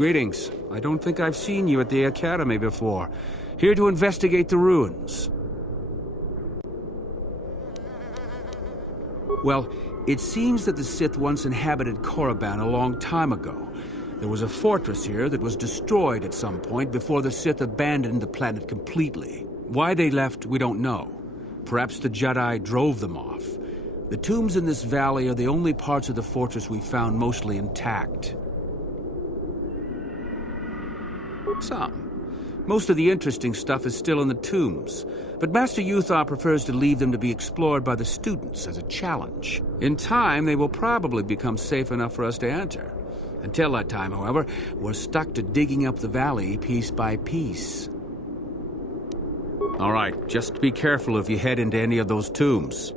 Greetings. I don't think I've seen you at the Academy before. Here to investigate the ruins. Well, it seems that the Sith once inhabited Korriban a long time ago. There was a fortress here that was destroyed at some point before the Sith abandoned the planet completely. Why they left, we don't know. Perhaps the Jedi drove them off. The tombs in this valley are the only parts of the fortress we found mostly intact. Some. Most of the interesting stuff is still in the tombs, but Master Yuthar prefers to leave them to be explored by the students as a challenge. In time, they will probably become safe enough for us to enter. Until that time, however, we're stuck to digging up the valley piece by piece. All right, just be careful if you head into any of those tombs.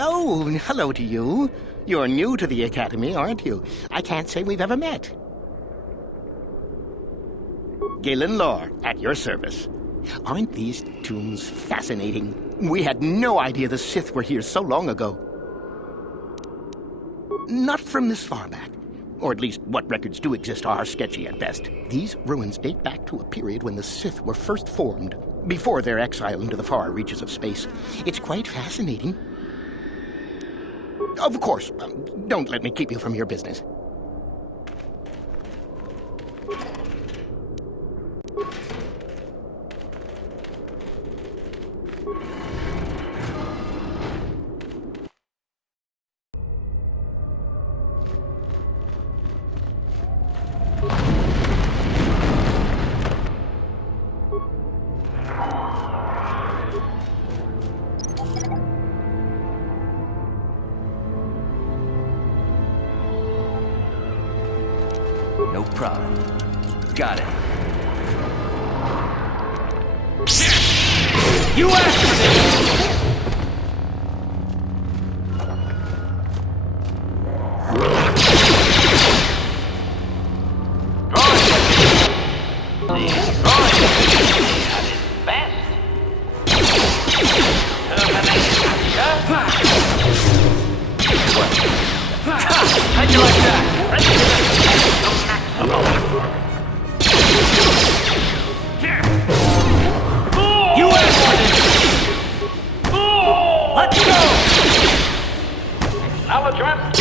Oh, hello to you. You're new to the Academy, aren't you? I can't say we've ever met. Galen Lore, at your service. Aren't these tombs fascinating? We had no idea the Sith were here so long ago. Not from this far back. Or at least what records do exist are sketchy at best. These ruins date back to a period when the Sith were first formed, before their exile into the far reaches of space. It's quite fascinating. Of course, don't let me keep you from your business. No problem. Got it. You asked for this! How'd you like that? You asked for this! Let's go! Acknowledgement.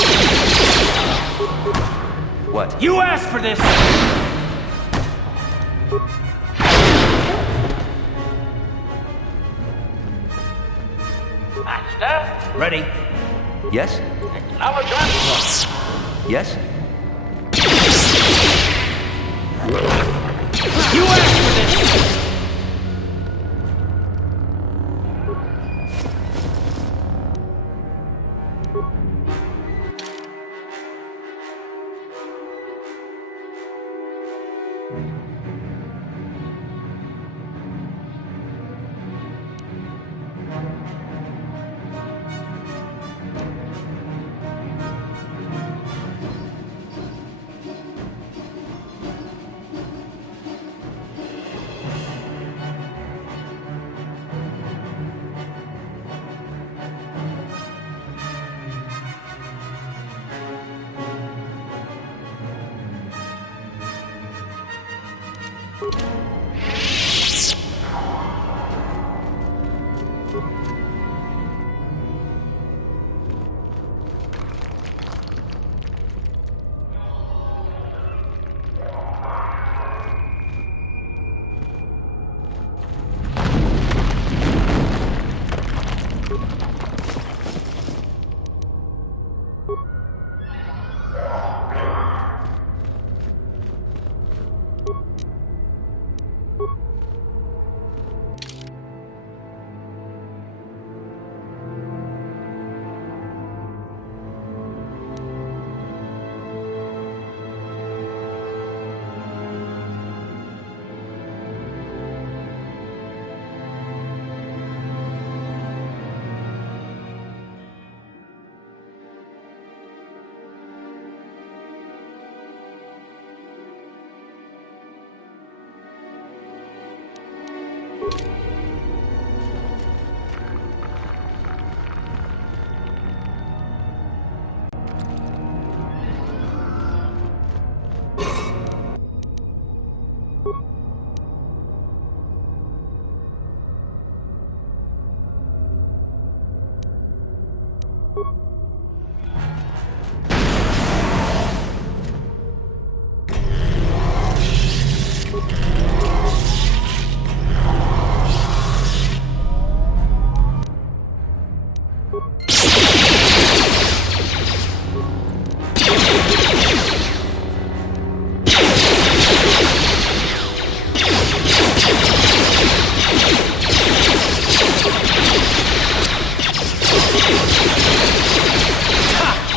What? You asked for this! Master. Ready? Yes? Acknowledgement. Yes? You asked for this!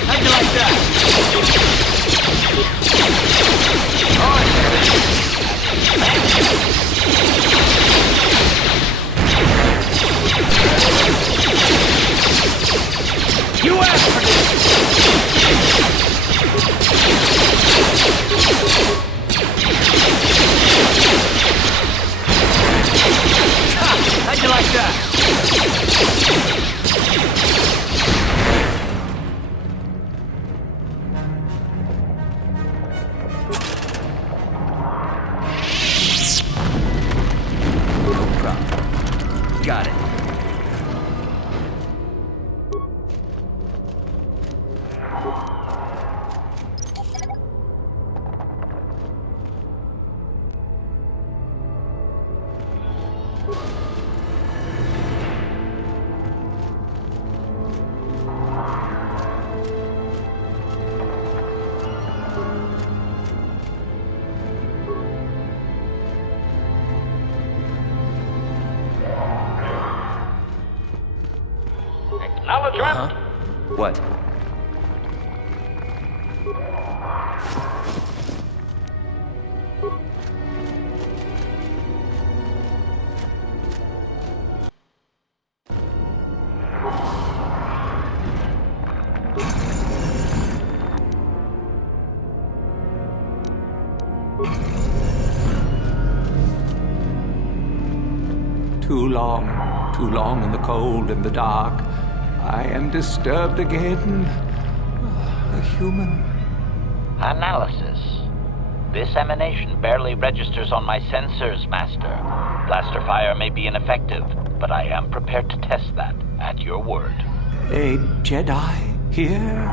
How'd you like that? You asked for this! How'd you like that? No problem. Got it. Acknowledgement. What? Too long in the cold and the dark. I am disturbed again. A human. Analysis. This emanation barely registers on my sensors, Master. Blaster fire may be ineffective, but I am prepared to test that at your word. A Jedi here?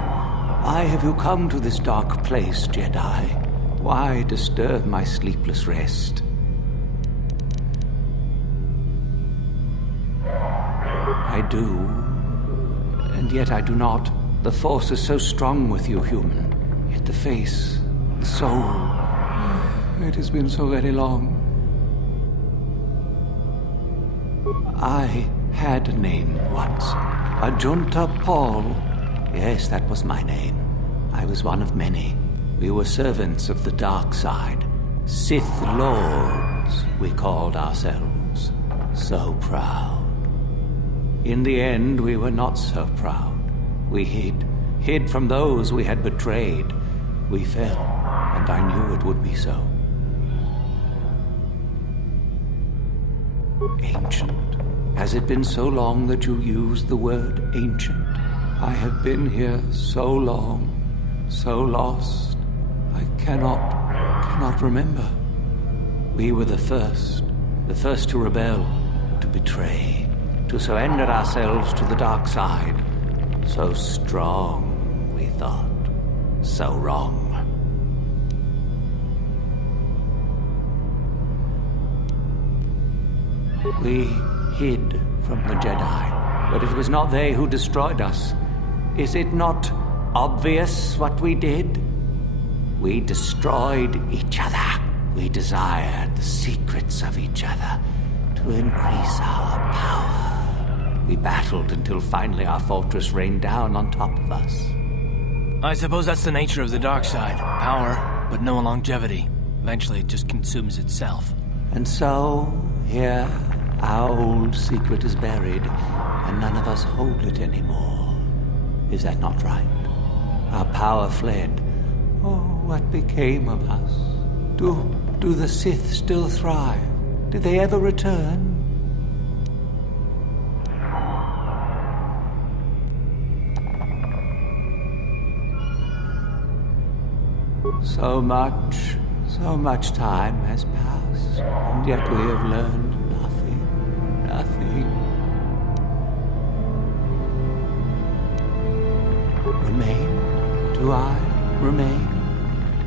Why have you come to this dark place, Jedi? Why disturb my sleepless rest? I do, and yet I do not. The Force is so strong with you, human. Yet the face, the soul, it has been so very long. I had a name once. Ajunta Paul. Yes, that was my name. I was one of many. We were servants of the dark side. Sith Lords, we called ourselves. So proud. In the end, we were not so proud. We hid from those we had betrayed. We fell, and I knew it would be so. Ancient. Has it been so long that you used the word ancient? I have been here so long, so lost. I cannot remember. We were the first to rebel, to betray. To surrender ourselves to the dark side. So strong, we thought. So wrong. We hid from the Jedi, but it was not they who destroyed us. Is it not obvious what we did? We destroyed each other. We desired the secrets of each other to increase our power. We battled until finally our fortress rained down on top of us. I suppose that's the nature of the dark side. Power, but no longevity. Eventually it just consumes itself. And so, here, our old secret is buried, and none of us hold it anymore. Is that not right? Our power fled. Oh, what became of us? Do the Sith still thrive? Did they ever return? So much time has passed, and yet we have learned nothing. remain? Do I remain?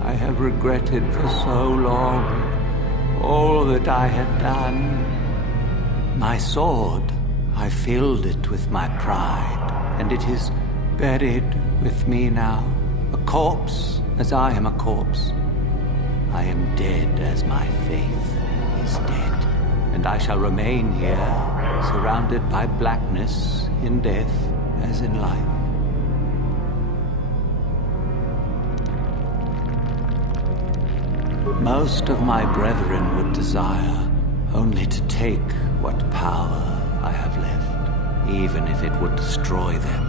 I have regretted for so long all that I have done. My sword, I filled it with my pride, and it is buried with me now, a corpse as I am a corpse. I am dead as my faith is dead, and I shall remain here, surrounded by blackness in death as in life. Most of my brethren would desire only to take what power I have left, even if it would destroy them.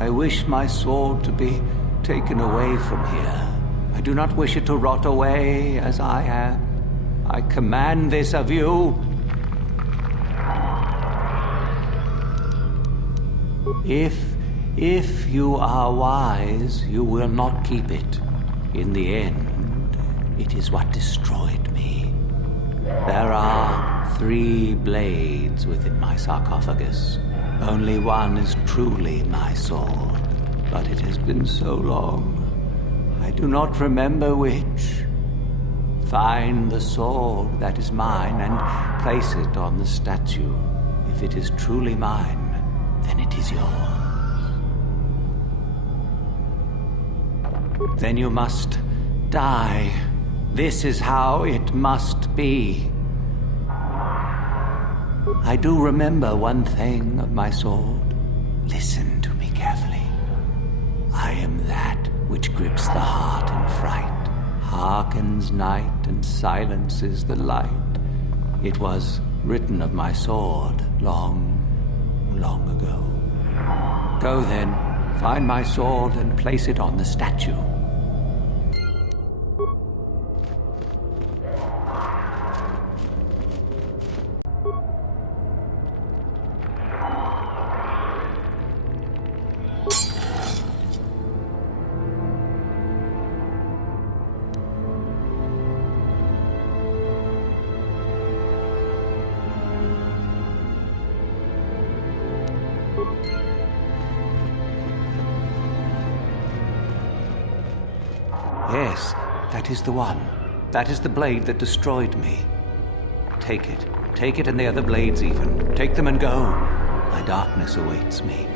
I wish my sword to be taken away from here. I do not wish it to rot away as I have. I command this of you. If you are wise, you will not keep it. In the end, it is what destroyed me. There are 3 blades within my sarcophagus. Only one is truly my sword, but it has been so long. I do not remember which. Find the sword that is mine and place it on the statue. If it is truly mine, then it is yours. Then you must die. This is how it must be. I do remember one thing of my sword. Listen to me carefully. I am that which grips the heart in fright, hearkens night and silences the light. It was written of my sword long, long ago. Go then, find my sword and place it on the statue. Yes, that is the one. That is the blade that destroyed me. Take it. Take it and the other blades even. Take them and go. My darkness awaits me.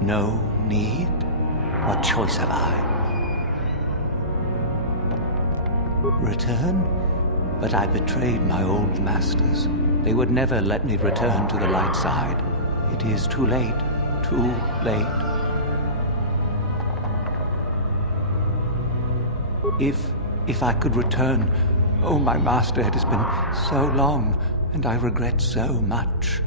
No need? What choice have I? Return? But I betrayed my old masters. They would never let me return to the light side. It is too late. Too late. If I could return, oh, my master, it has been so long, and I regret so much.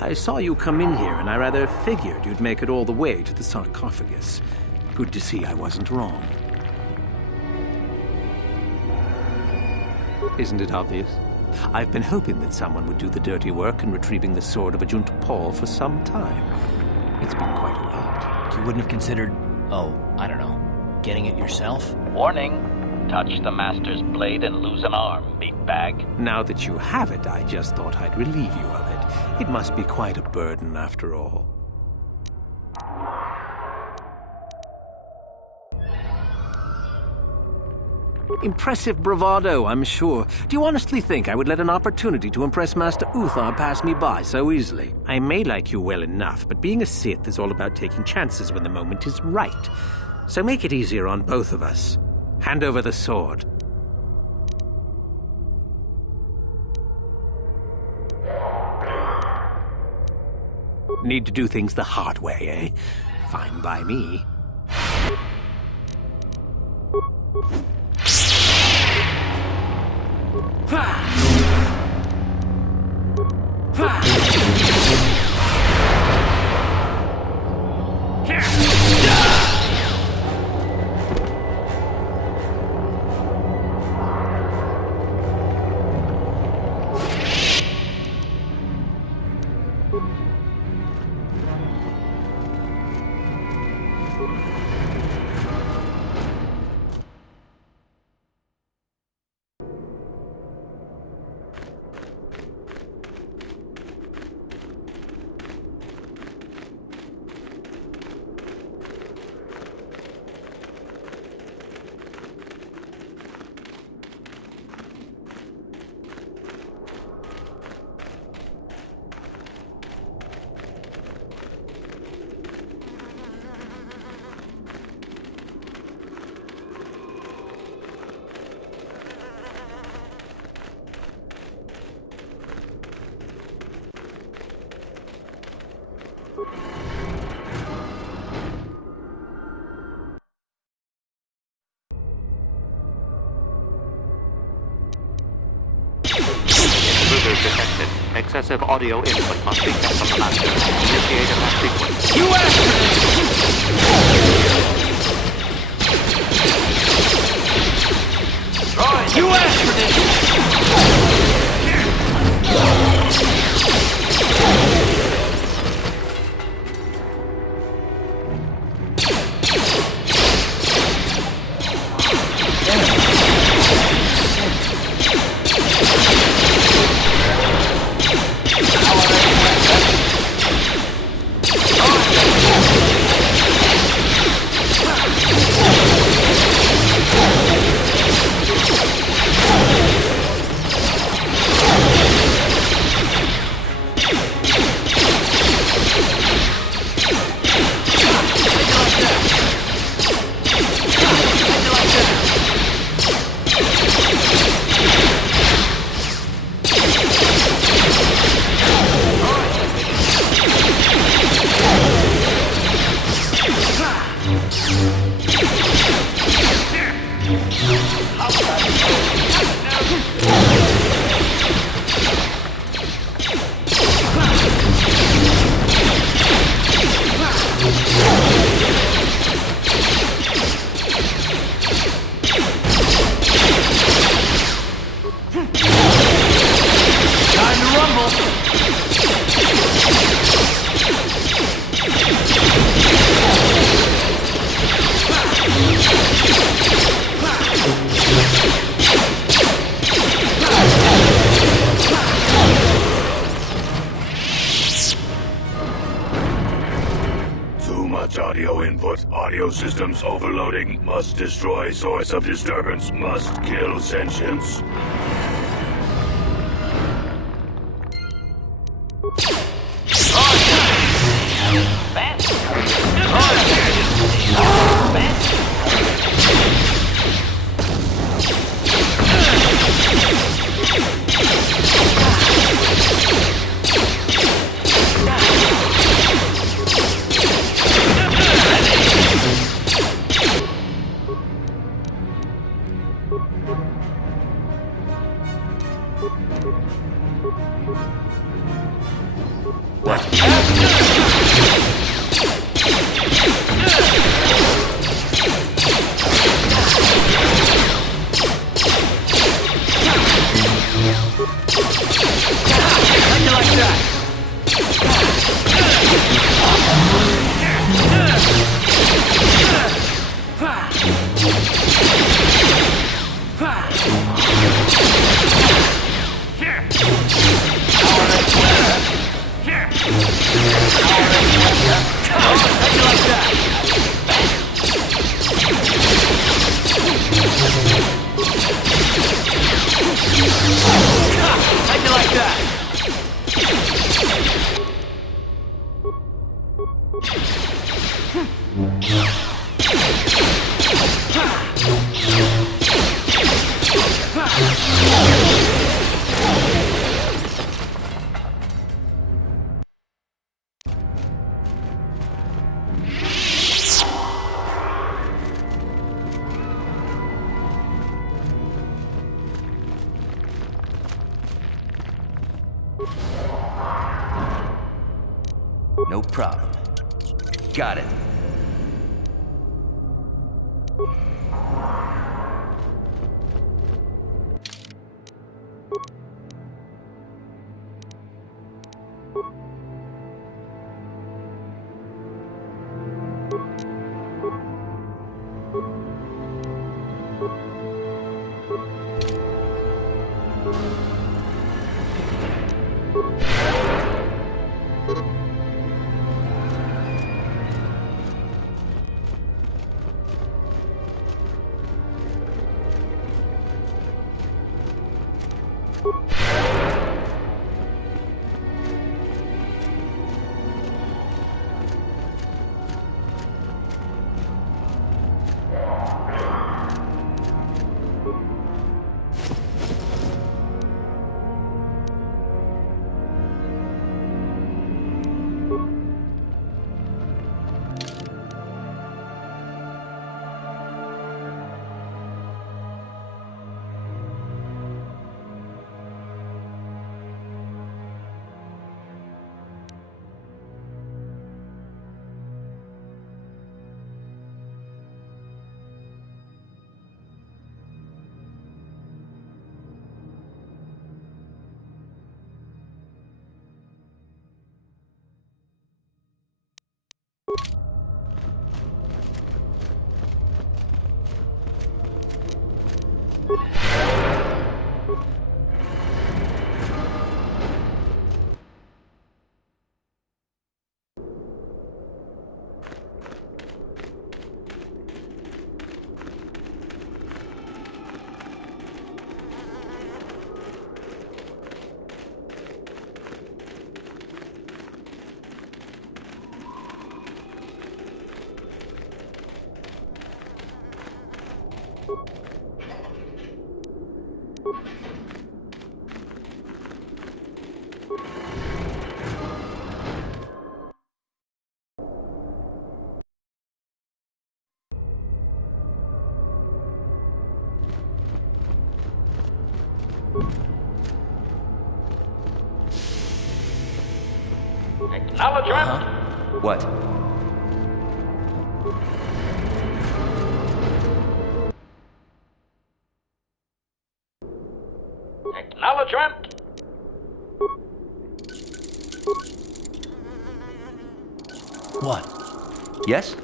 I saw you come in here, and I rather figured you'd make it all the way to the sarcophagus. Good to see I wasn't wrong. Isn't it obvious? I've been hoping that someone would do the dirty work in retrieving the sword of Ajunta Paul for some time. It's been quite a lot. You wouldn't have considered, I don't know, getting it yourself? Warning. Touch the Master's blade and lose an arm, big bag. Now that you have it, I just thought I'd relieve you of it. It must be quite a burden after all. Impressive bravado, I'm sure. Do you honestly think I would let an opportunity to impress Master Uthar pass me by so easily? I may like you well enough, but being a Sith is all about taking chances when the moment is right. So make it easier on both of us. Hand over the sword. Need to do things the hard way, eh? Fine by me. Detected. Excessive audio input must be kept from the master. Initiate a mass sequence. You asked for this! You asked for this! Audio input. Audio systems overloading. Must destroy source of disturbance. Must kill sentience. Here! No problem. Got it. Acknowledgement! What? Acknowledgement! What? Yes?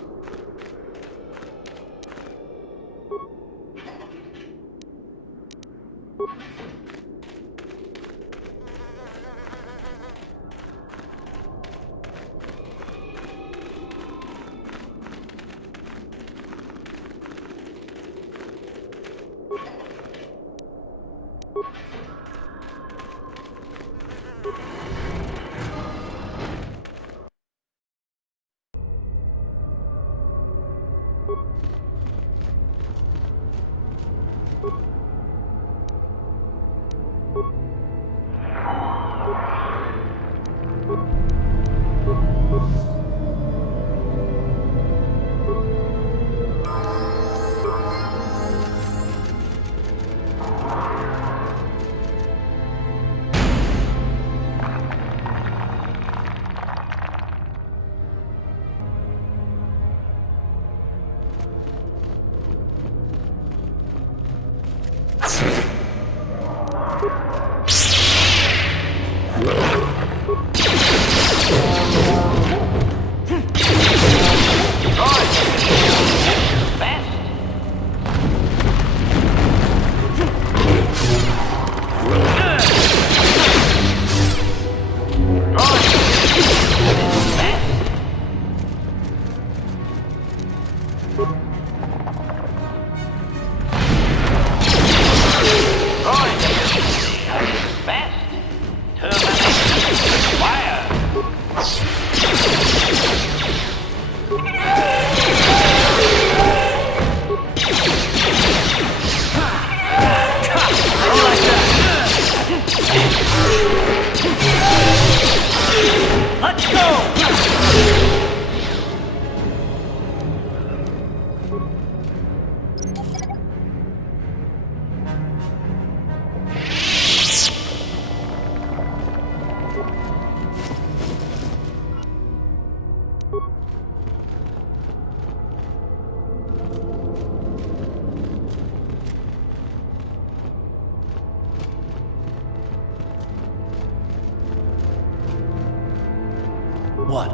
What?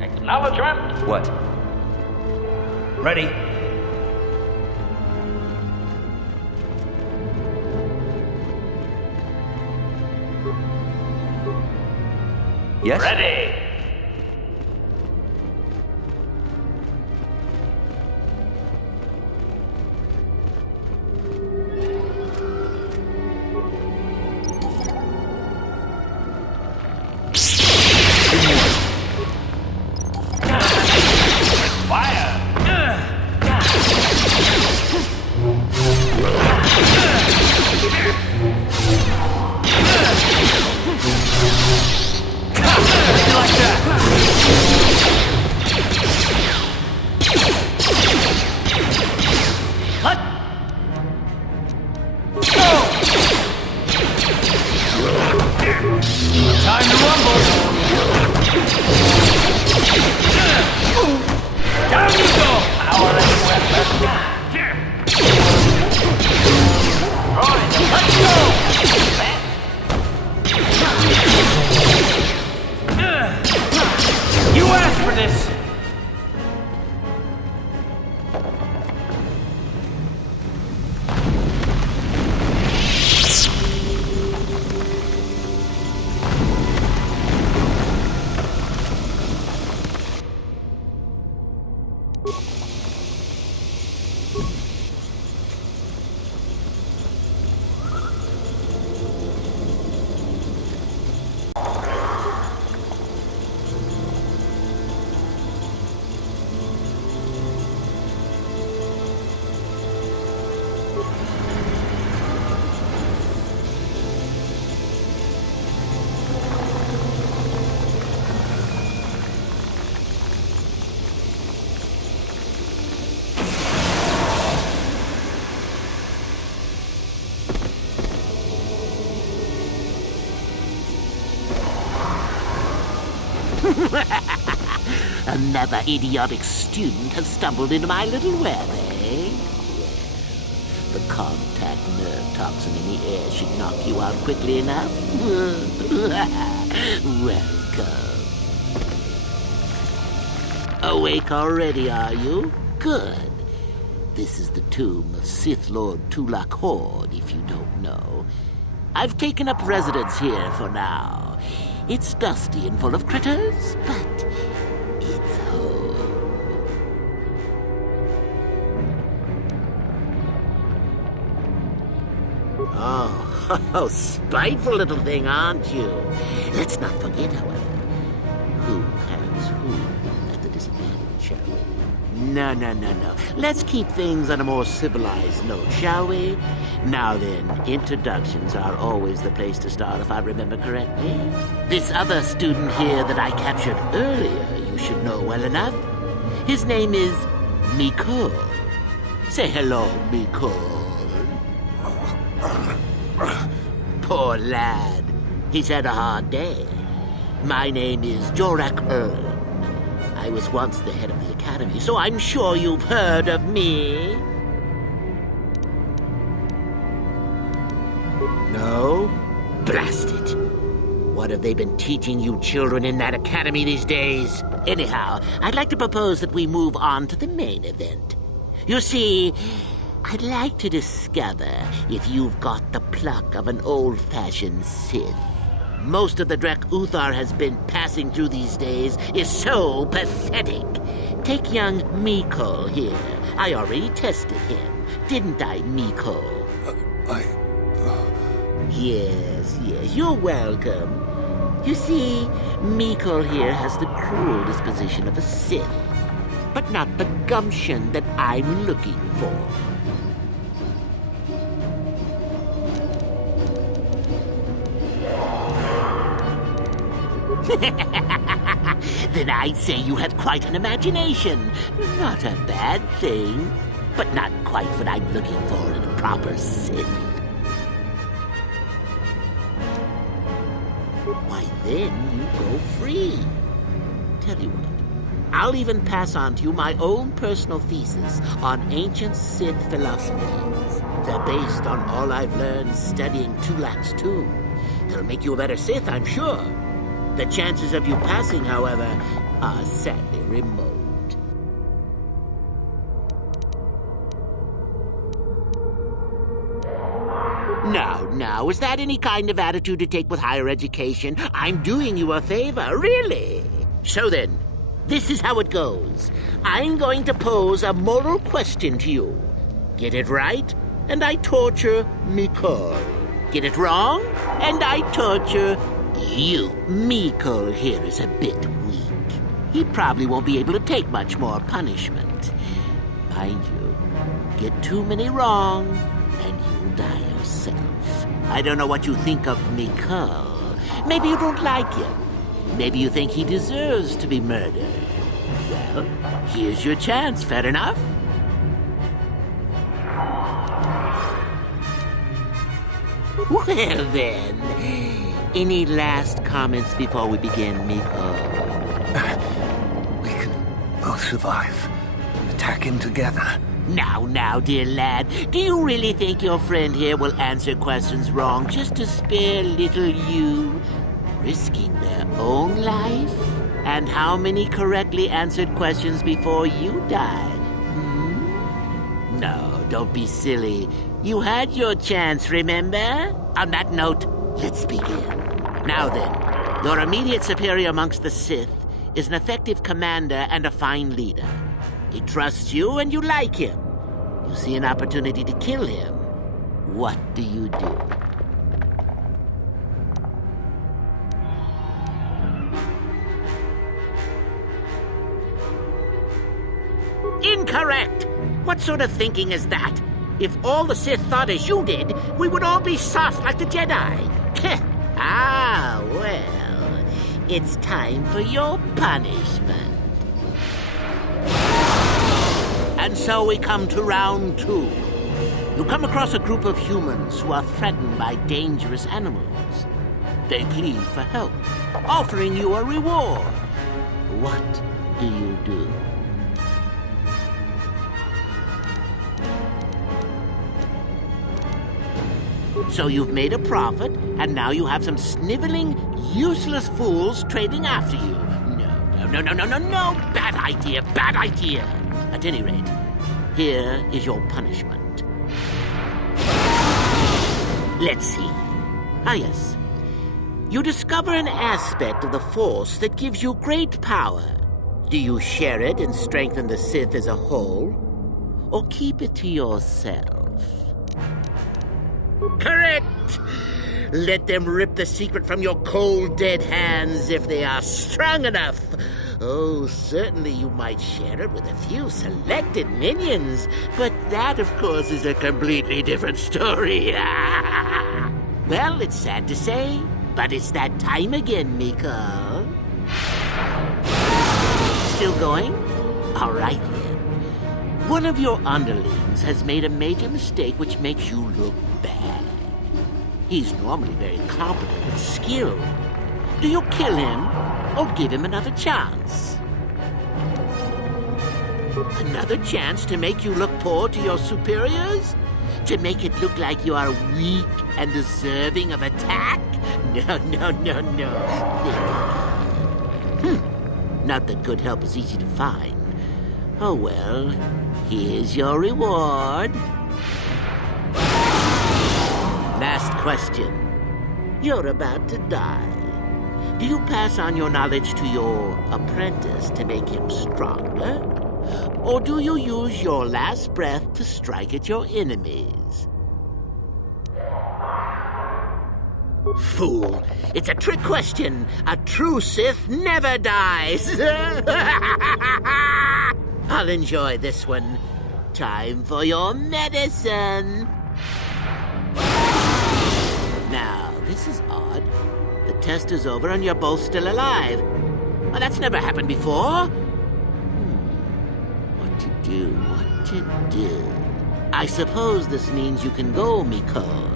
Acknowledgement. What? Ready? Yes? Ready. Time to rumble! Down you go! Power and weapon. Let's go! You asked for this! Another idiotic student has stumbled into my little web, eh? The contact nerve toxin in the air should knock you out quickly enough. Welcome. Awake already, are you? Good. This is the tomb of Sith Lord Tulak Horde, if you don't know. I've taken up residence here for now. It's dusty and full of critters, but it's home. Oh, spiteful little thing, aren't you? Let's not forget, however, who has who at the disadvantage, shall we? No. Let's keep things on a more civilized note, shall we? Now then, introductions are always the place to start, if I remember correctly. This other student here that I captured earlier, you should know well enough. His name is Mikol. Say hello, Mikol. Poor lad. He's had a hard day. My name is Jorak Earl. I was once the head of the academy, so I'm sure you've heard of me. No? Blast it. What have they been teaching you children in that academy these days? Anyhow, I'd like to propose that we move on to the main event. You see, I'd like to discover if you've got the pluck of an old-fashioned Sith. Most of the Drek Uthar has been passing through these days is so pathetic. Take young Mikol here. I already tested him, didn't I, Mikol? Yes, you're welcome. You see, Mikol here has the cruel disposition of a Sith, but not the gumption that I'm looking for. Then I'd say you have quite an imagination. Not a bad thing, but not quite what I'm looking for in a proper Sith. Why, then you go free. Tell you what, I'll even pass on to you my own personal thesis on ancient Sith philosophies. They're based on all I've learned studying Tulak's tomb. They'll make you a better Sith, I'm sure. The chances of you passing, however, are sadly remote. Now, is that any kind of attitude to take with higher education? I'm doing you a favor, really. So then, this is how it goes. I'm going to pose a moral question to you. Get it right, and I torture Mikol. Get it wrong, and I torture you. Mikol here is a bit weak. He probably won't be able to take much more punishment. Mind you, get too many wrong, and you'll die yourself. I don't know what you think of Mikol. Maybe you don't like him. Maybe you think he deserves to be murdered. Well, here's your chance, fair enough? Well then, any last comments before we begin, Mikol? We can both survive. Attack him together. Now, dear lad, do you really think your friend here will answer questions wrong just to spare little you, risking their own life? And how many correctly answered questions before you die? No, don't be silly. You had your chance, remember? On that note, let's begin. Now then, your immediate superior amongst the Sith is an effective commander and a fine leader. He trusts you and you like him. You see an opportunity to kill him. What do you do? Incorrect! What sort of thinking is that? If all the Sith thought as you did, we would all be soft like the Jedi. Ah, well, it's time for your punishment. And so we come to round 2. You come across a group of humans who are threatened by dangerous animals. They plead for help, offering you a reward. What do you do? So you've made a profit, and now you have some sniveling, useless fools trading after you. No. Bad idea. At any rate, here is your punishment. Let's see. Ah, yes. You discover an aspect of the Force that gives you great power. Do you share it and strengthen the Sith as a whole? Or keep it to yourself? Correct! Let them rip the secret from your cold, dead hands if they are strong enough. Oh, certainly you might share it with a few selected minions, but that, of course, is a completely different story. Well, it's sad to say, but it's that time again, Mikol. Still going? All right, then. One of your underlings has made a major mistake which makes you look bad. He's normally very competent and skilled. Do you kill him or give him another chance? Another chance to make you look poor to your superiors? To make it look like you are weak and deserving of attack? No. Not that good help is easy to find. Oh well, here's your reward. Last question. You're about to die. Do you pass on your knowledge to your apprentice to make him stronger? Or do you use your last breath to strike at your enemies? Fool! It's a trick question! A true Sith never dies! I'll enjoy this one. Time for your medicine! Now, this is odd. The test is over and you're both still alive. Well, that's never happened before. What to do? I suppose this means you can go, Mikol.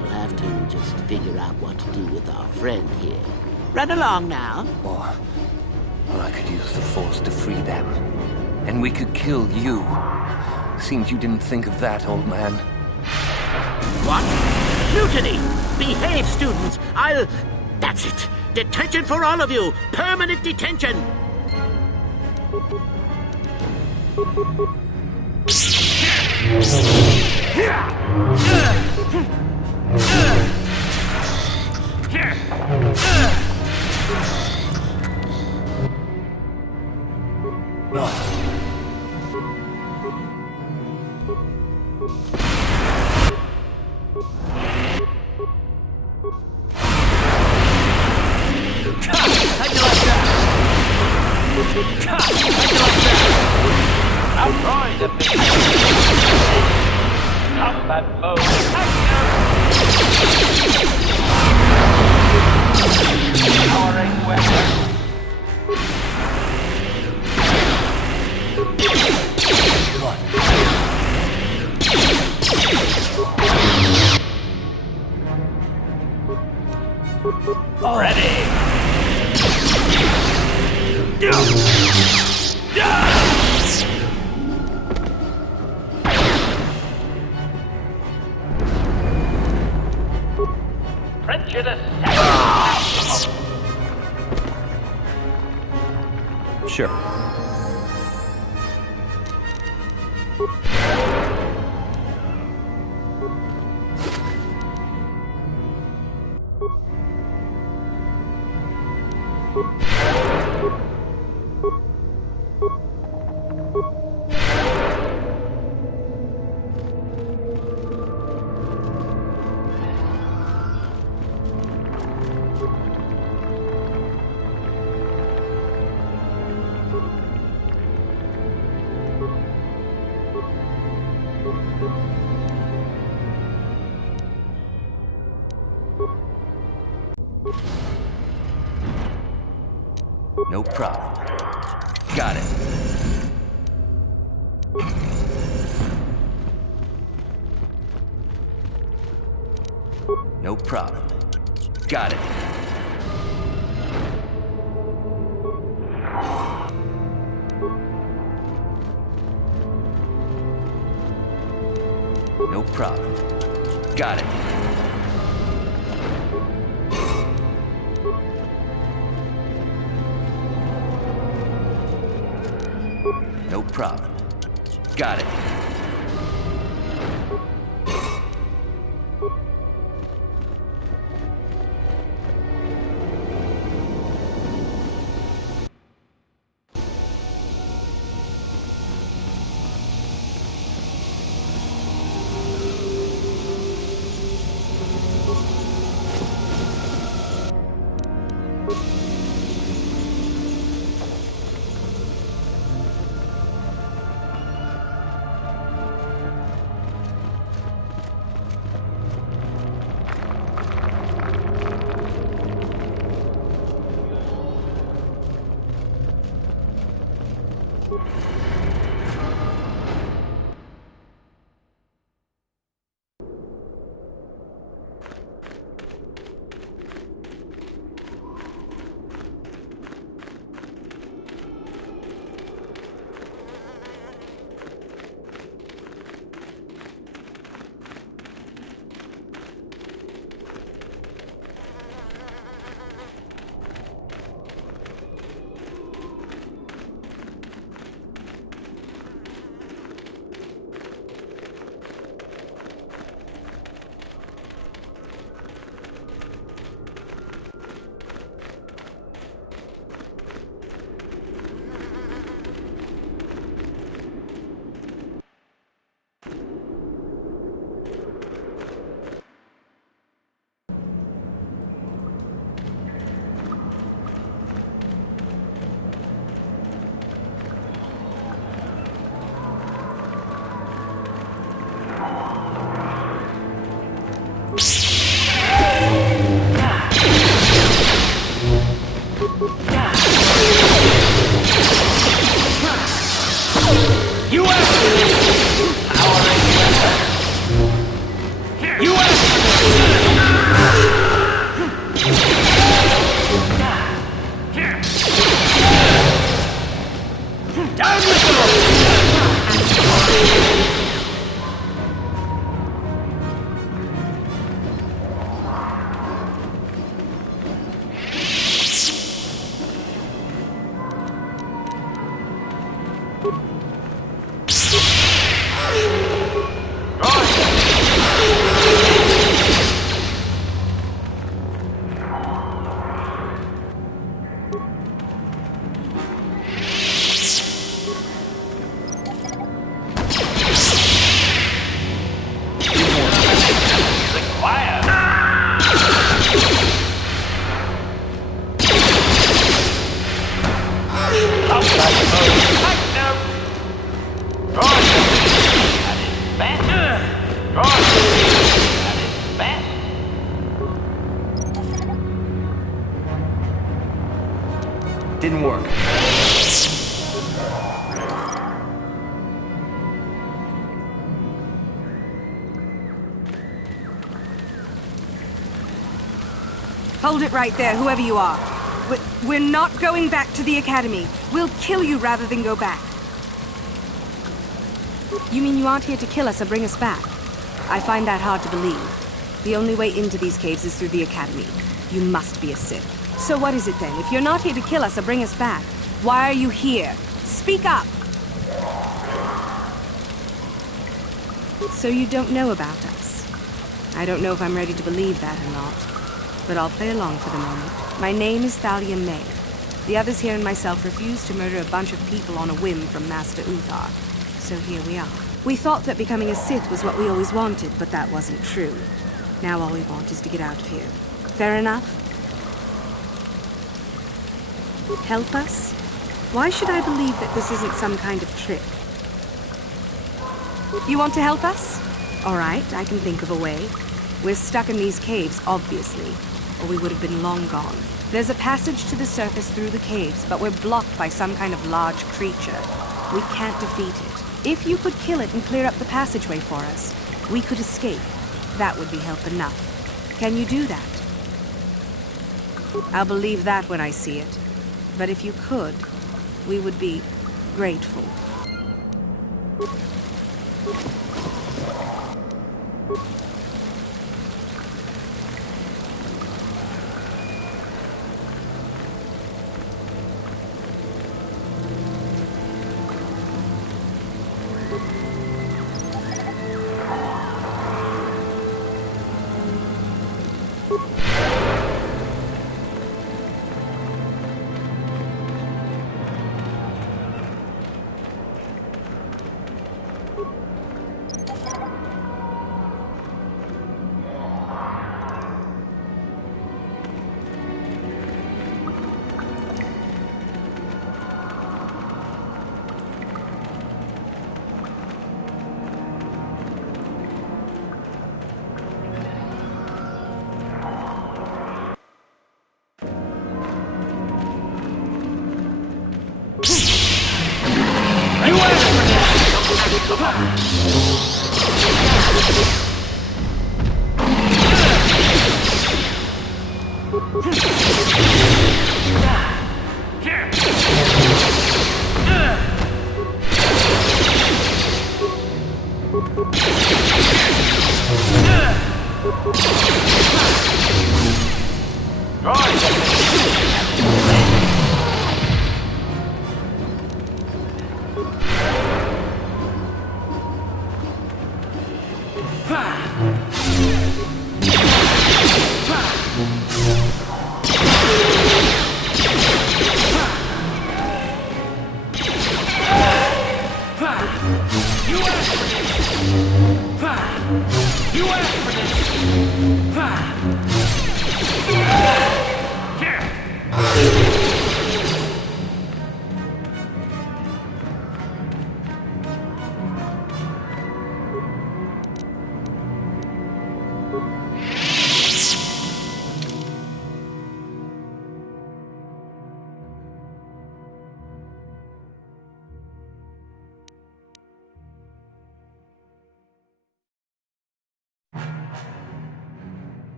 We'll have to just figure out what to do with our friend here. Run along now. Or I could use the Force to free them. And we could kill you. Seems you didn't think of that, old man. What? Mutiny! Behave, students! That's it. Detention for all of you! Permanent detention! Outright combat mode active! Powering weapon. Ready! Prejudice. Sure. No problem. Got it. No problem. Got it. No problem. Got it. No problem. Got it. Didn't work. Hold it right there, whoever you are. We're not going back to the Academy. We'll kill you rather than go back. You mean you aren't here to kill us or bring us back? I find that hard to believe. The only way into these caves is through the Academy. You must be a Sith. So what is it then? If you're not here to kill us or bring us back, why are you here? Speak up! So you don't know about us. I don't know if I'm ready to believe that or not. But I'll play along for the moment. My name is Thalia May. The others here and myself refused to murder a bunch of people on a whim from Master Uthar. So here we are. We thought that becoming a Sith was what we always wanted, but that wasn't true. Now all we want is to get out of here. Fair enough? Help us? Why should I believe that this isn't some kind of trick? You want to help us? All right, I can think of a way. We're stuck in these caves, obviously, or we would have been long gone. There's a passage to the surface through the caves, but we're blocked by some kind of large creature. We can't defeat it. If you could kill it and clear up the passageway for us, we could escape. That would be help enough. Can you do that? I'll believe that when I see it. But if you could, we would be grateful.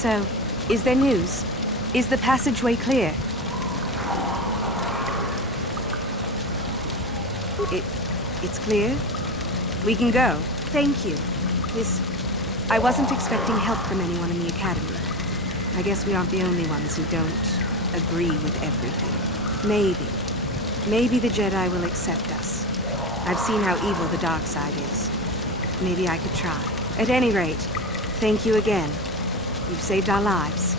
So, is there news? Is the passageway clear? It's clear? We can go. Thank you. I wasn't expecting help from anyone in the Academy. I guess we aren't the only ones who don't agree with everything. Maybe the Jedi will accept us. I've seen how evil the dark side is. Maybe I could try. At any rate, thank you again. You've saved our lives.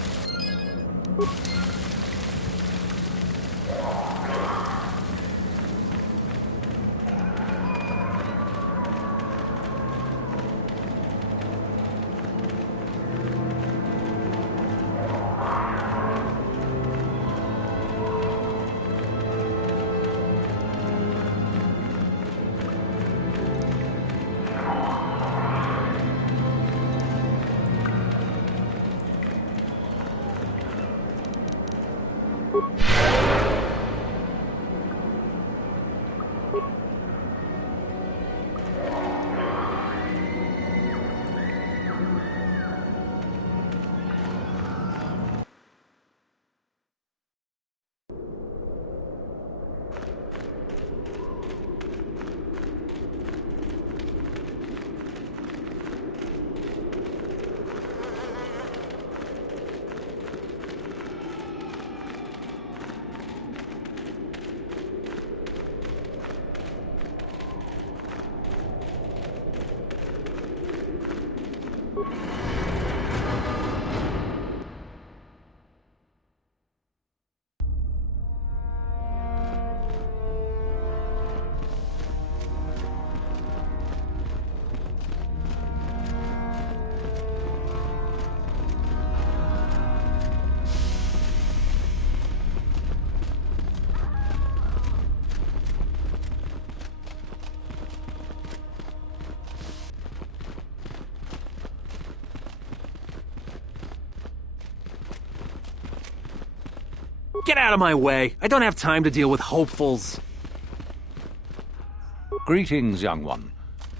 Get out of my way. I don't have time to deal with hopefuls. Greetings, young one.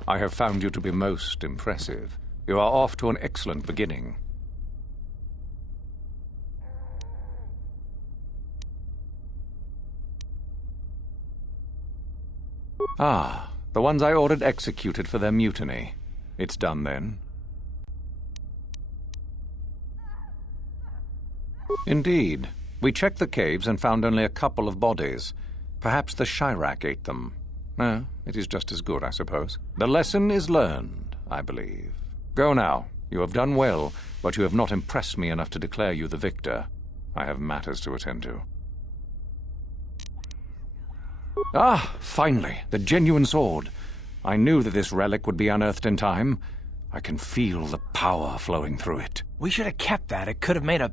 I have found you to be most impressive. You are off to an excellent beginning. Ah, the ones I ordered executed for their mutiny. It's done then. Indeed. We checked the caves and found only a couple of bodies. Perhaps the Chirac ate them. It is just as good, I suppose. The lesson is learned, I believe. Go now. You have done well, but you have not impressed me enough to declare you the victor. I have matters to attend to. Ah, finally, the genuine sword. I knew that this relic would be unearthed in time. I can feel the power flowing through it. We should have kept that. It could have made a...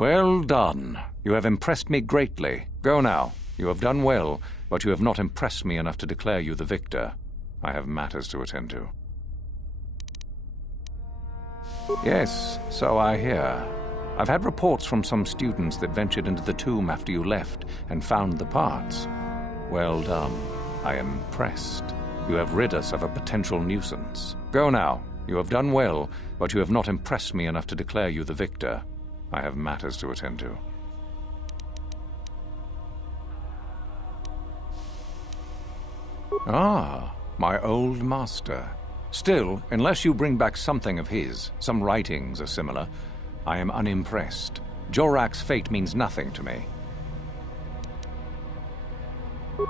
Well done. You have impressed me greatly. Go now. You have done well, but you have not impressed me enough to declare you the victor. I have matters to attend to. Yes, so I hear. I've had reports from some students that ventured into the tomb after you left and found the parts. Well done. I am impressed. You have rid us of a potential nuisance. Go now. You have done well, but you have not impressed me enough to declare you the victor. I have matters to attend to. Ah, my old master. Still, unless you bring back something of his, some writings are similar, I am unimpressed. Jorac's fate means nothing to me.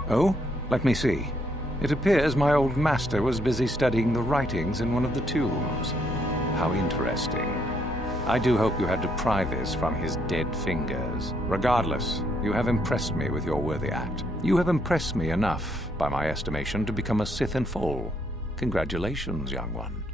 Oh, let me see. It appears my old master was busy studying the writings in one of the tombs. How interesting. I do hope you had to pry this from his dead fingers. Regardless, you have impressed me with your worthy act. You have impressed me enough, by my estimation, to become a Sith in full. Congratulations, young one.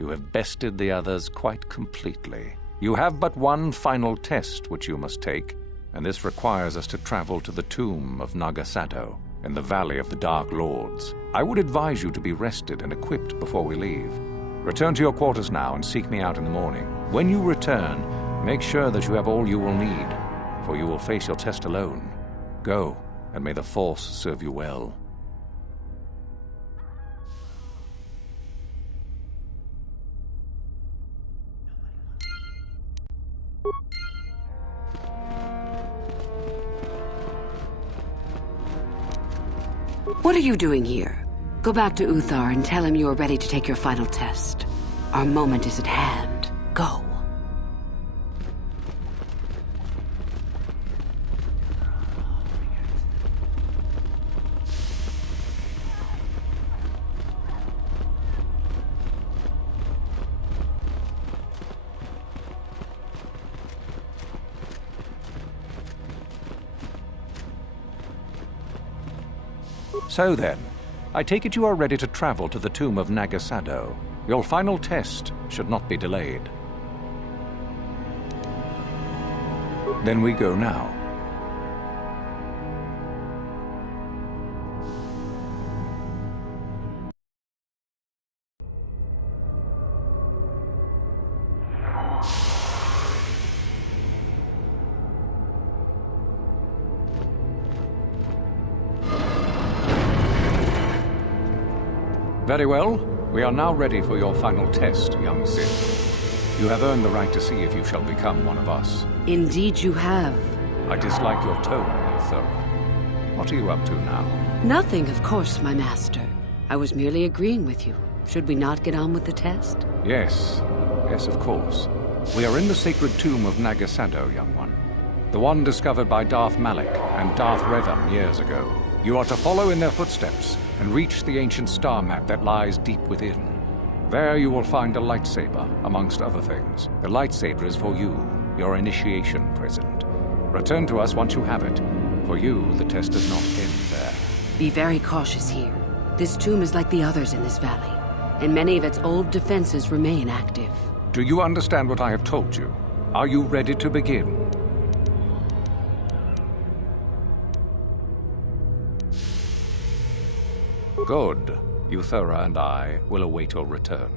You have bested the others quite completely. You have but one final test which you must take, and this requires us to travel to the tomb of Nagasado, in the Valley of the Dark Lords. I would advise you to be rested and equipped before we leave. Return to your quarters now and seek me out in the morning. When you return, make sure that you have all you will need, for you will face your test alone. Go, and may the Force serve you well. What are you doing here? Go back to Uthar and tell him you are ready to take your final test. Our moment is at hand. Go. So then, I take it you are ready to travel to the tomb of Nagasado. Your final test should not be delayed. Then we go now. Very well. We are now ready for your final test, young Sith. You have earned the right to see if you shall become one of us. Indeed you have. I dislike your tone, Uthara. What are you up to now? Nothing, of course, my master. I was merely agreeing with you. Should we not get on with the test? Yes. Yes, of course. We are in the sacred tomb of Nagasado, young one. The one discovered by Darth Malak and Darth Revan years ago. You are to follow in their footsteps and reach the ancient star map that lies deep within. There you will find a lightsaber, amongst other things. The lightsaber is for you, your initiation present. Return to us once you have it. For you, the test does not end there. Be very cautious here. This tomb is like the others in this valley, and many of its old defenses remain active. Do you understand what I have told you? Are you ready to begin? Good. Uthara and I will await your return.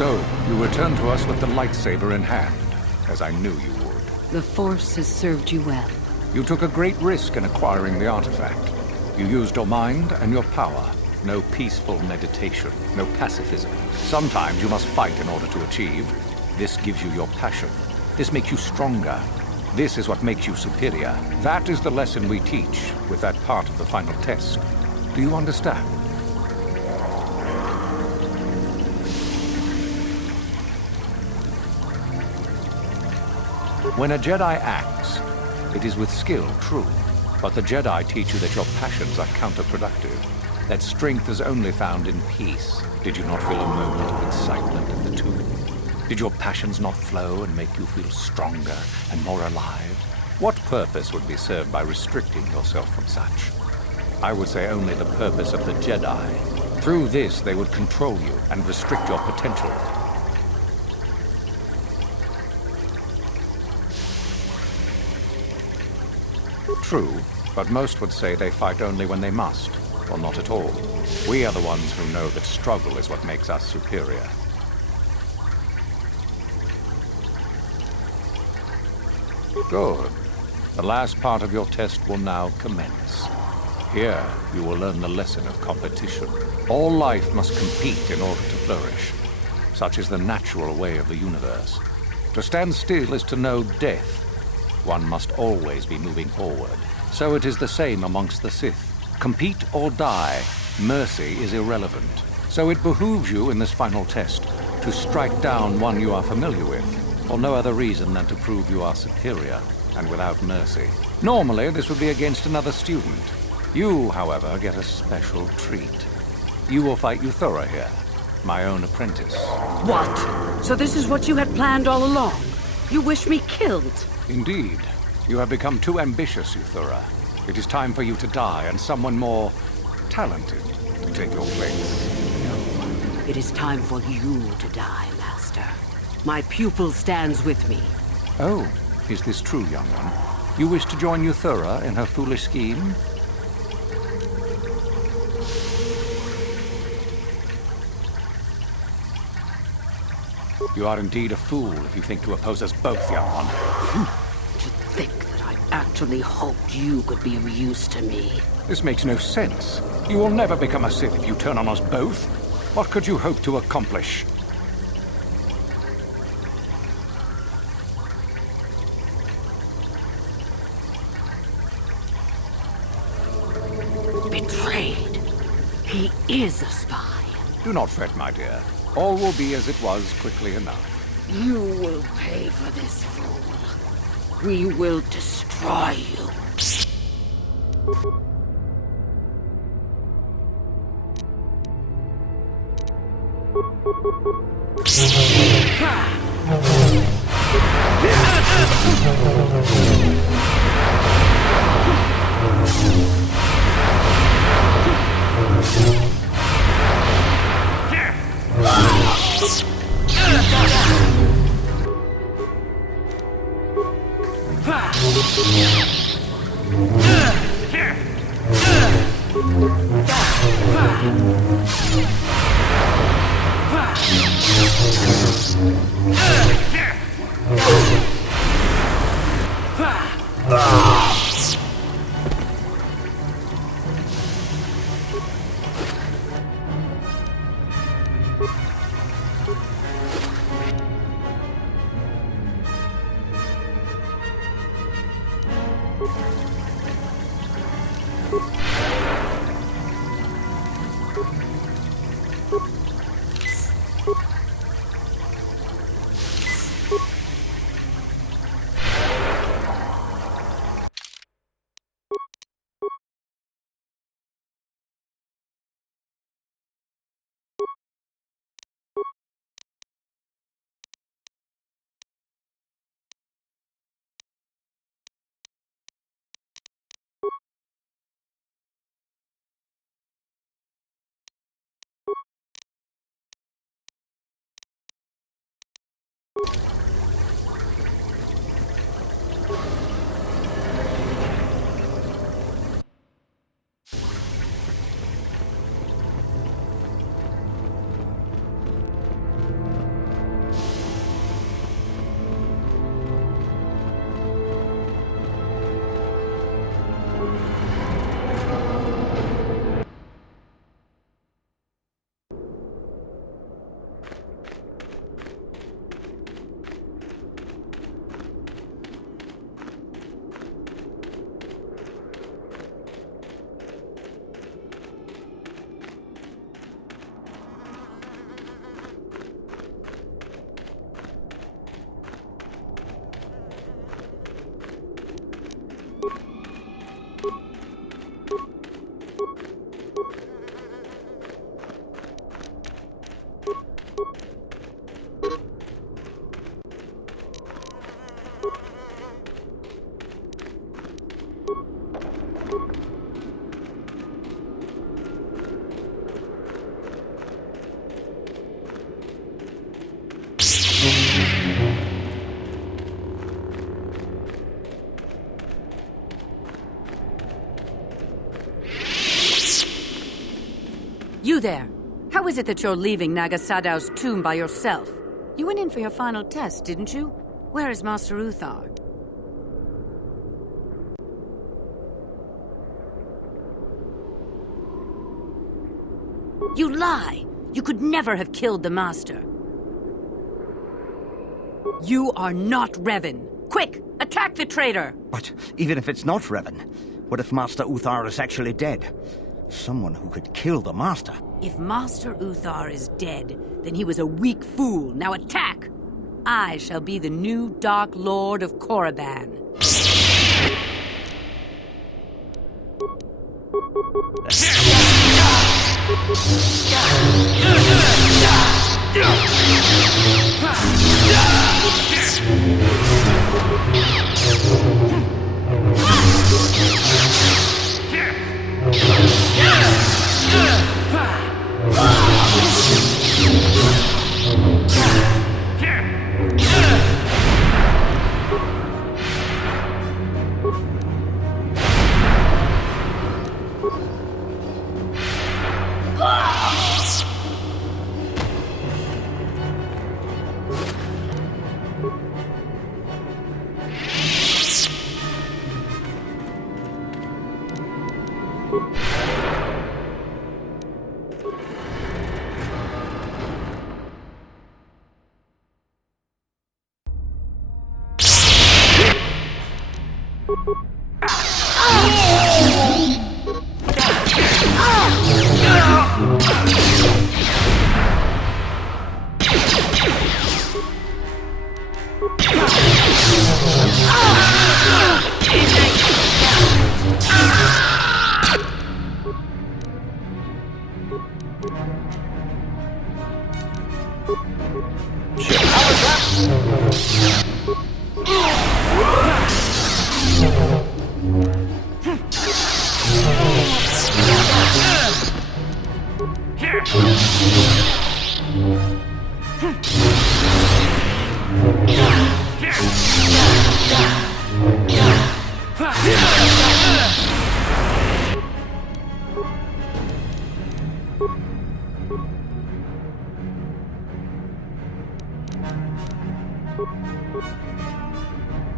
So, you return to us with the lightsaber in hand, as I knew you would. The Force has served you well. You took a great risk in acquiring the artifact. You used your mind and your power. No peaceful meditation, no pacifism. Sometimes you must fight in order to achieve. This gives you your passion. This makes you stronger. This is what makes you superior. That is the lesson we teach with that part of the final test. Do you understand? When a Jedi acts, it is with skill, true. But the Jedi teach you that your passions are counterproductive, that strength is only found in peace. Did you not feel a moment of excitement in the tomb? Did your passions not flow and make you feel stronger and more alive? What purpose would be served by restricting yourself from such? I would say only the purpose of the Jedi. Through this, they would control you and restrict your potential. True, but most would say they fight only when they must, or not at all. We are the ones who know that struggle is what makes us superior. Good. The last part of your test will now commence. Here, you will learn the lesson of competition. All life must compete in order to flourish. Such is the natural way of the universe. To stand still is to know death. One must always be moving forward. So it is the same amongst the Sith. Compete or die, mercy is irrelevant. So it behooves you in this final test to strike down one you are familiar with, for no other reason than to prove you are superior and without mercy. Normally, this would be against another student. You, however, get a special treat. You will fight Euthura here, my own apprentice. What? So this is what you had planned all along? You wish me killed? Indeed. You have become too ambitious, Euthura. It is time for you to die, and someone more talented to take your place. No. It is time for you to die, Master. My pupil stands with me. Oh, is this true, young one? You wish to join Euthura in her foolish scheme? You are indeed a fool if you think to oppose us both, young one. To think that I actually hoped you could be of use to me. This makes no sense. You will never become a Sith if you turn on us both. What could you hope to accomplish? Betrayed. He is a spy. Do not fret, my dear. All will be as it was quickly enough. You will pay for this, fool. We will destroy you. You there! How is it that you're leaving Nagasadow's tomb by yourself? You went in for your final test, didn't you? Where is Master Uthar? You lie! You could never have killed the Master. You are not Revan. Quick! Attack the traitor! But even if it's not Revan, what if Master Uthar is actually dead? Someone who could kill the Master. If Master Uthar is dead, then he was a weak fool. Now attack! I shall be the new Dark Lord of Korriban.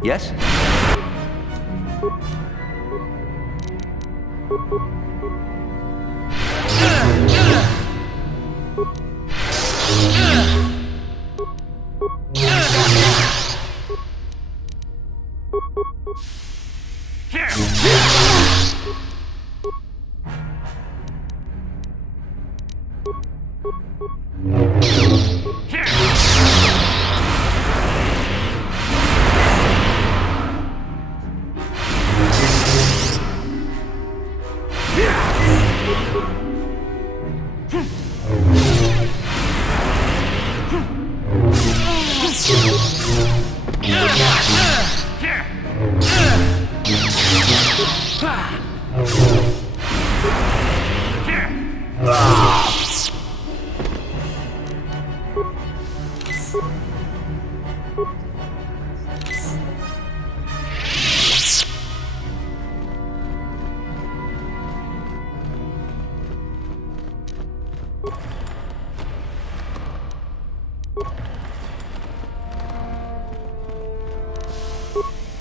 Yes?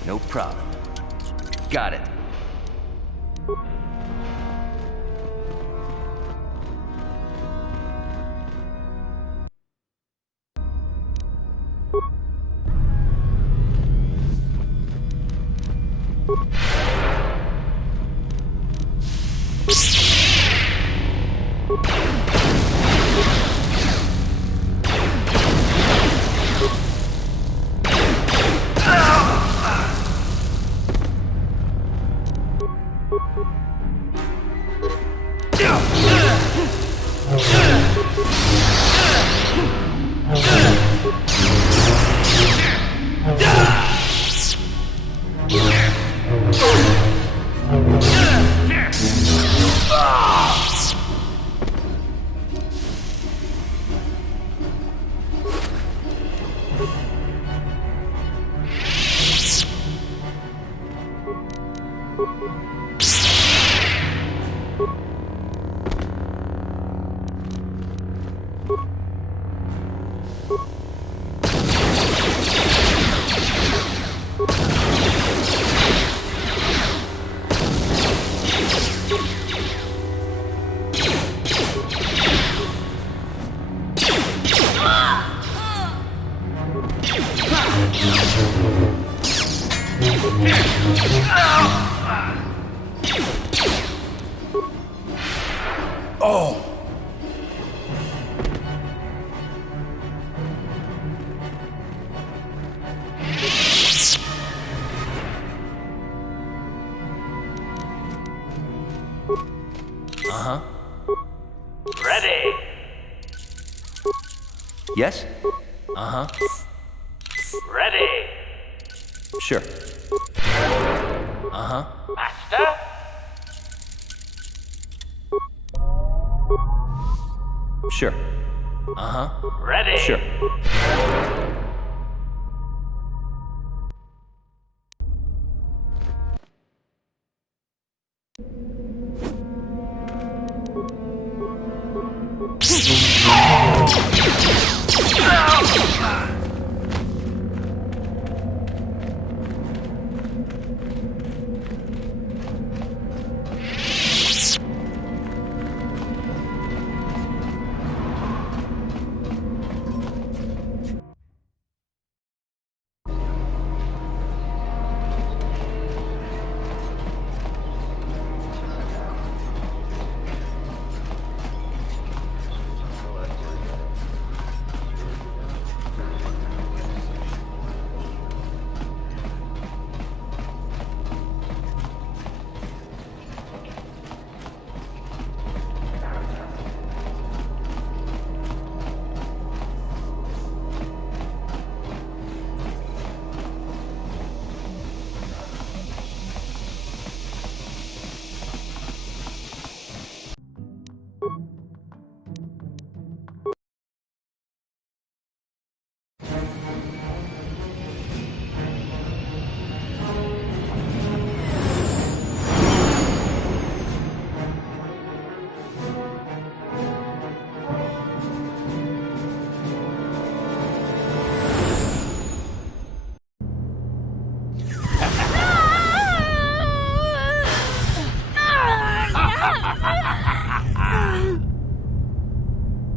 No problem. Got it. Oh! Uh-huh. Ready. Yes? Uh-huh. Ready. Sure. Uh-huh. Master? Sure. Uh-huh. Ready. Sure.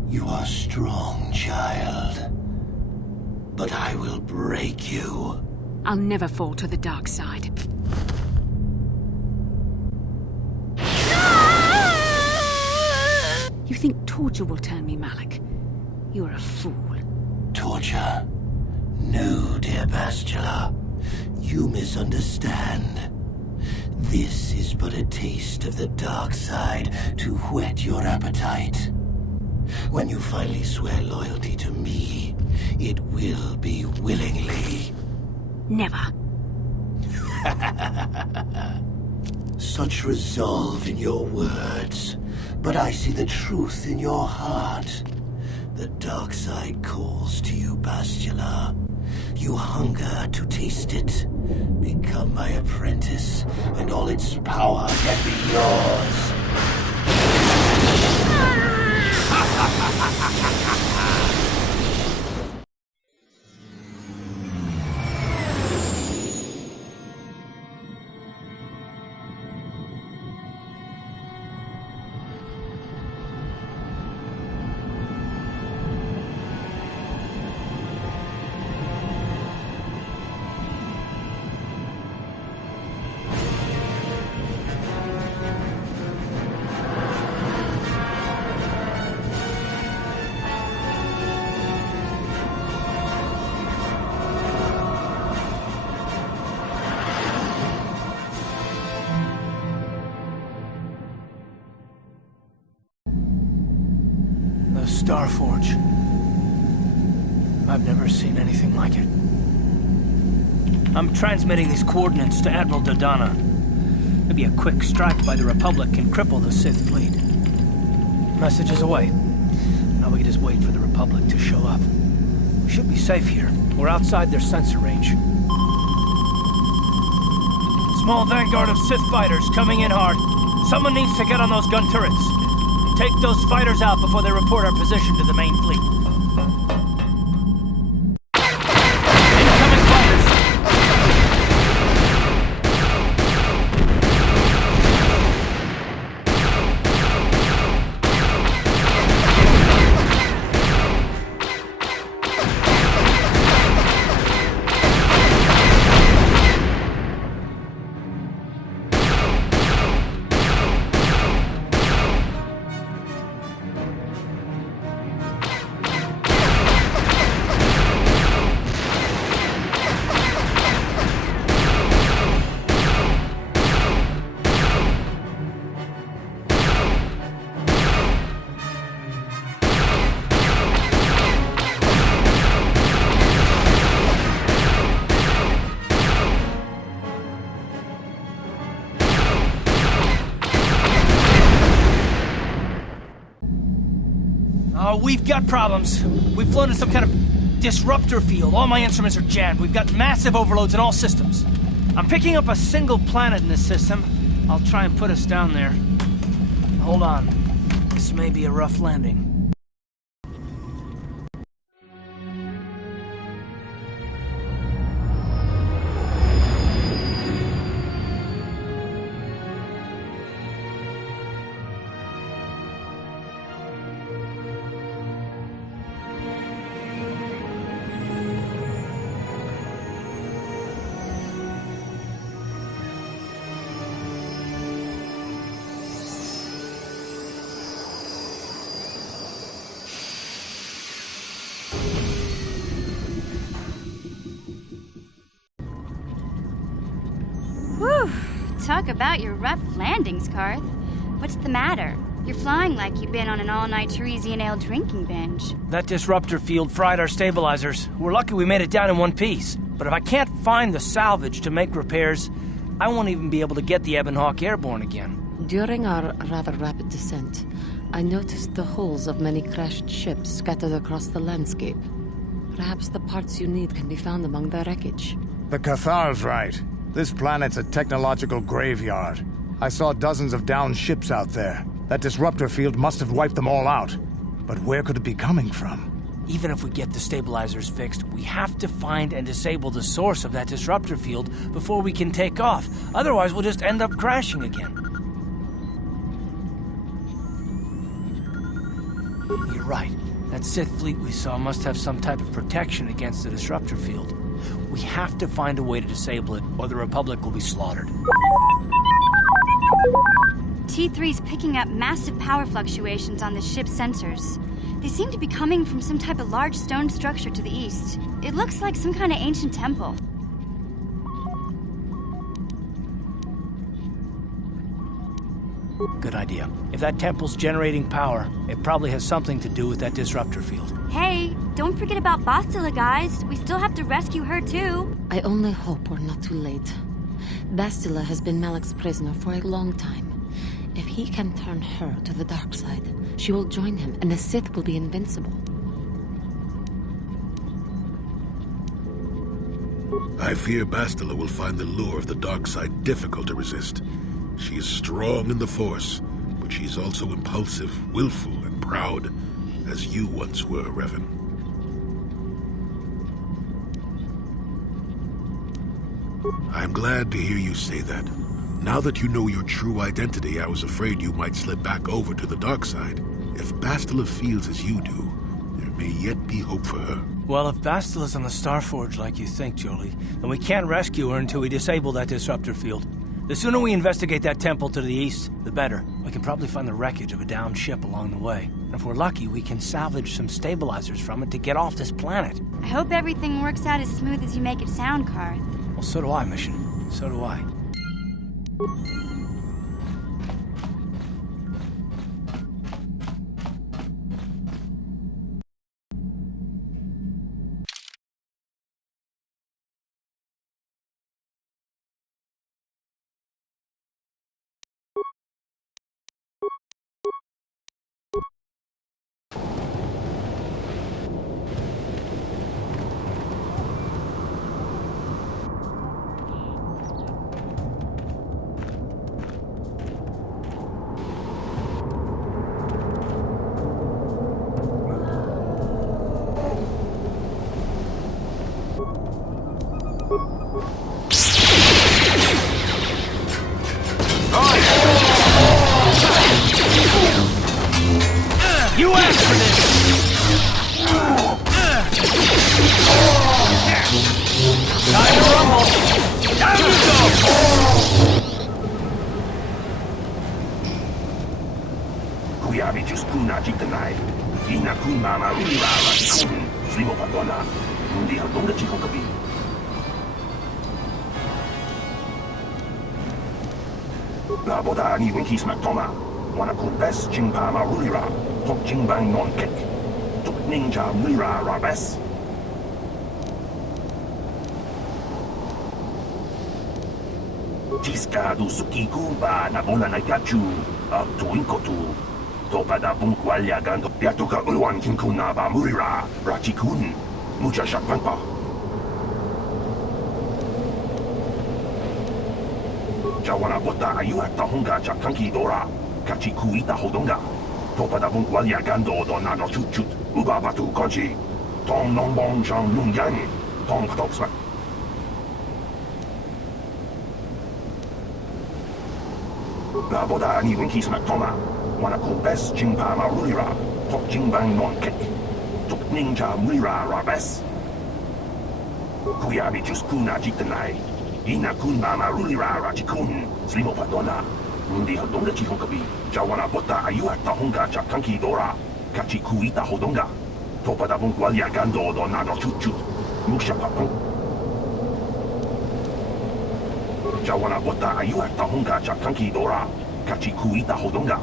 You are strong, child. But I will break you. I'll never fall to the dark side. torture will turn me, Malik. You're a fool. Torture? No, dear Bastila. You misunderstand. This is but a taste of the dark side to whet your appetite. When you finally swear loyalty to me, it will be willingly. Never. Such resolve in your words, but I see the truth in your heart. The dark side calls to you, Bastila. You hunger to taste it. Become my apprentice, and all its power can be yours. Starforge. I've never seen anything like it. I'm transmitting these coordinates to Admiral Dodonna. Maybe a quick strike by the Republic can cripple the Sith fleet. Message is away. Now we can just wait for the Republic to show up. We should be safe here. We're outside their sensor range. Small vanguard of Sith fighters coming in hard. Someone needs to get on those gun turrets. Take those fighters out before they report our position to the main fleet. Incoming fighters! We've got problems. We've flown in some kind of disruptor field. All my instruments are jammed. We've got massive overloads in all systems. I'm picking up a single planet in this system. I'll try and put us down there. Hold on. This may be a rough landing. Whew! Talk about your rough landings, Carth. What's the matter? You're flying like you've been on an all-night Teresian ale drinking binge. That disruptor field fried our stabilizers. We're lucky we made it down in one piece. But if I can't find the salvage to make repairs, I won't even be able to get the Ebon Hawk airborne again. During our rather rapid descent, I noticed the hulls of many crashed ships scattered across the landscape. Perhaps the parts you need can be found among the wreckage. The Cathar's right. This planet's a technological graveyard. I saw dozens of downed ships out there. That disruptor field must have wiped them all out. But where could it be coming from? Even if we get the stabilizers fixed, we have to find and disable the source of that disruptor field before we can take off. Otherwise, we'll just end up crashing again. You're right. That Sith fleet we saw must have some type of protection against the disruptor field. We have to find a way to disable it, or the Republic will be slaughtered. T3's picking up massive power fluctuations on the ship's sensors. They seem to be coming from some type of large stone structure to the east. It looks like some kind of ancient temple. Good idea. If that temple's generating power, it probably has something to do with that disruptor field. Hey, don't forget about Bastila, guys. We still have to rescue her, too. I only hope we're not too late. Bastila has been Malak's prisoner for a long time. If he can turn her to the dark side, she will join him, and the Sith will be invincible. I fear Bastila will find the lure of the dark side difficult to resist. She is strong in the Force, but she's also impulsive, willful, and proud, as you once were, Revan. I'm glad to hear you say that. Now that you know your true identity, I was afraid you might slip back over to the dark side. If Bastila feels as you do, there may yet be hope for her. Well, if Bastila's on the Starforge like you think, Jolee, then we can't rescue her until we disable that disruptor field. The sooner we investigate that temple to the east, the better. We can probably find the wreckage of a downed ship along the way. And if we're lucky, we can salvage some stabilizers from it to get off this planet. I hope everything works out as smooth as you make it sound, Carth. Well, so do I, Mission. So do I. You asked for this! Time to rumble! Down you go! Kuyabi Juskuna Jitanai, Ina Kunmama Rira Rakun, Slimo Patona, Mundi Hadonga Chikokabi. La Boda Ni Winkis Matoma, Wanakun Best Jingpama Rulira, Tok Jingbang Non Kek, Tok Ninja Mira Rabes. Tiska du Suki Kumba Nabona Nagachu, Tuinkotu, Topa da Bunkwalya Gando, Yatoka Ulwan Kinkuna Ba Murira, Rachikun, Mucha Shakpanpa. Jawana Bota Ayuat Tahunga Chakanki Dora, Kachikuita Hodonga, Topa da Bunkwalya Gando Donado Chuchut, Ubabatu Konchi, Tong Nombong Shang Nung Yang, Tong Patoksmak. La Boda Ni Winkis Matoma, Wanako Best Jingpama Rulira, Tok Jingbang Non Kek, Tok Ninja Mira Rabes. Kuyabi Juskuna Jitanai, Ina Kunmama Rulira Rachikun, Slimo Patona, Mundi Hadonga Chikokabi, Jawana Bota Ayuat Tahunga Chakanki Dora, Kachikuita Hodonga, Topa da Bunkwalya Gando Donado Chuchut, Musha Papung. Jawana Bota Ayuat Tahunga Chakanki Dora, Kachikuita Hodonga,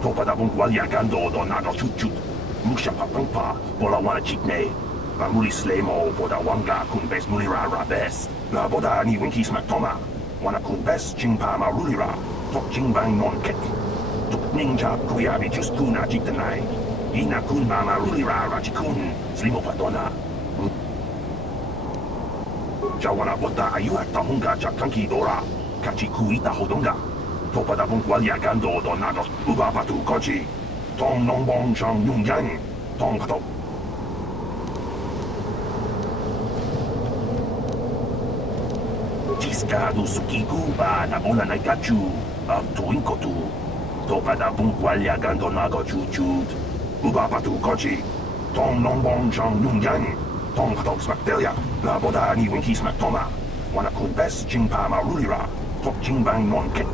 Topa da Bunkwalya Gando Donado Chuchut, Musha Papungpa, Bolawana Chikne, Mamuli Slemo, Boda Wanga, Kunbes Mulira Rabes, La Boda Ni Winkis Matoma, Wanakun Best Jingpama Rulira, Tok Jingbang Non Kek, Tok Ninja Kuyabi Juskuna Jitanai, Ina Kunmama Rulira Rachikun, Slimo Patona. Jawana Bota Ayuat Tahunga Chakanki Dora, Kachikuita Hodonga, Topa da Bunkwalya Gando Donados, Ubabatu Konchi, Tong Nombong Shang Nung Yang, Tong Patok. Tiska du Suki Kuba Nabona Nagachu, Tuinkotu, Topa da Bunkwalya Gando Nago Chuchut, Ubabatu Konchi, Tong Nombong Shang Nung Yang, Tong Patok Smaktelia, La Boda Ni Winkis Matoma, Wanakun Best Jingpama Rulira, Tok Jingbang Non Kek.